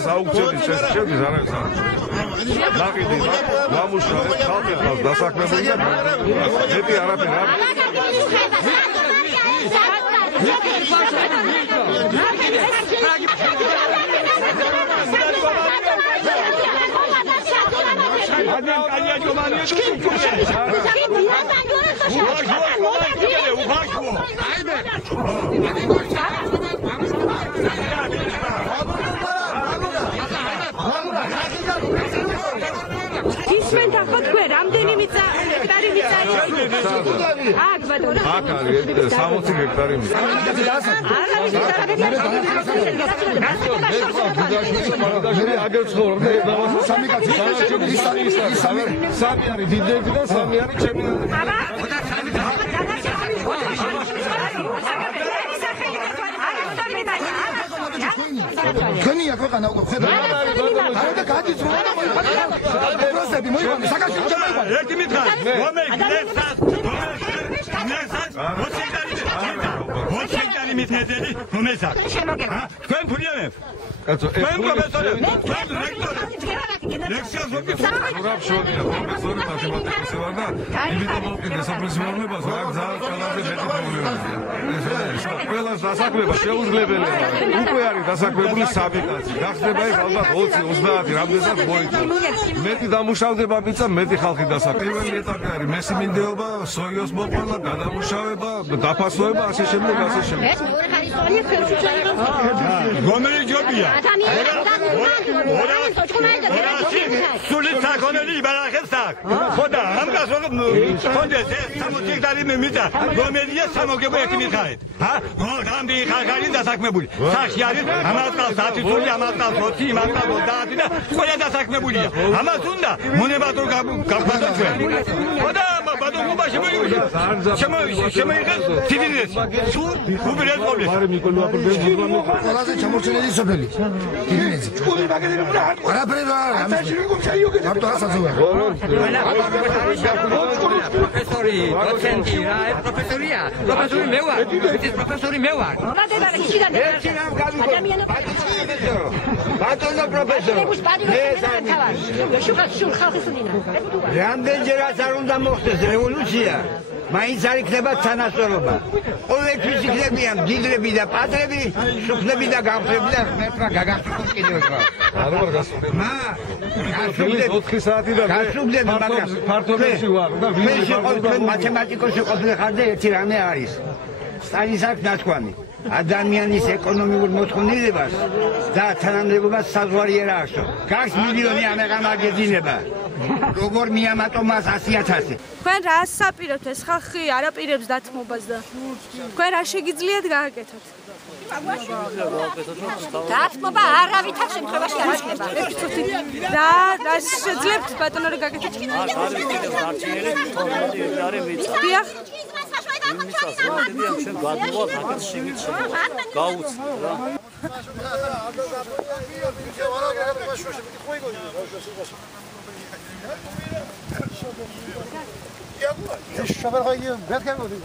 ეს აუქციონის შედის არ არის ნაკიდი გამუშავე ხალხი ხავს დასაქმებული და მეტი არაფერი არ ისმენ თახოთ ქვე რამდენი მიწა ჰექტარი მიწა აქ ბატონო აქ არის 60 ჰექტარი მიწა აგერ ცხოვრობ და სამი კაცი სამი არის დიდები და სამი არის ჩემი გენია ქვეყანა უკვე ხედავ არა და გაძიძვა პროცესები მოიყვანე საკავშირო ჩამოიყვანე ერთი მითხარ მოჩეკარი მითნედელი მომესა თქვენ ფულიამებ კაცო თქვენ პროფესორები თქვენ რექტორები ლექციას მოგიწევთ ურაბშოვია პროფესორი მათემატიკოსი ვარ და იმიტომ მოვყიდე საფრთხეებებას რა ძალიან ყველაზე მეტი პრობლემაა ყველას დასაქმება შეუძლებელია უკვე არის დასაქმებული სამი კაცი გახდება ეს ალბათ 20-30 რამდენად მოიწევს მეტი დამუშავდება მიწა მეტი ხალხი დასაქმება პირველი ეტაპი არის მესიმინდეობა სოიოს მოყვანა გადამუშავება დაფასოება ასე შემდეგ ასე შემდეგ ეს მეორე ხარისხოვანი ხელშეწირება რომელი ჯობია სული საკონელი იბარახებს აქ ხოდა ამ გასულ ხონდეს ეს 60 ჰექტარი მიწა რომელია სამოგებო ერთი მიხარით რამდენი ხალხი დასაქმებული სახი არის ამას ყავს 10 წუთი ამას ყავს 20 იმას ყავს 30 და ყველა დასაქმებულია ამას უნდა მონებადო გავხადოთ ჩვენ ხოდა ბატონობაში შემოიღეს თითინეს სულ უბრალოდ პრობლემა არის მიკოლო აპრობლემა ყველაზე ჩამორჩენილი სოფელი თითინეს ჭკული მაგალითად უნდა არაფერი რა მარტო ასაზოა პროფესორი დოცენტი რა პროფესორია პროფესორი მე ვარ ეს პროფესორი მე ვარ ბატონო პროფესორი რამდენჯერაც არ უნდა მოხდეს რევოლუცია მაინც არ იქნება თანასწორობა ყოველთვის იქნებიან მდიდრები და პატრები სუფლები და გამხრები და მეფრა გაგახსოვთ კიდევ რა არ ვარ გასული მა 4 საათიდან გასულდები მაგრამ ფართობებში ვარ და ვინ მათემატიკოსი ყოფილი ხარ და ერთი რამე არის სტალინის აქვს ნათქვამი ადამიანის ეკონომიურ მოთხოვნილებას და თანამდებობას საზღვარი არ აქვს. გაქვს მილიონი ამაღამაგეძინება. როგორ მიამატო მას 100,000. თქვენ რა საპირებთ ეს ხალხი არაპირებს დათმობას და თქვენ რა შეგიძლიათ გააკეთოთ? დათმობა არავითარ შემთხვევაში არ იქნება. რა შეძლებთ ბატონო რა გააკეთოთ? დიახ ჩვენ გადმოვართ აქეთ შეგიძლია გაუწევთ რა შაბერღაი ბეთქემოდი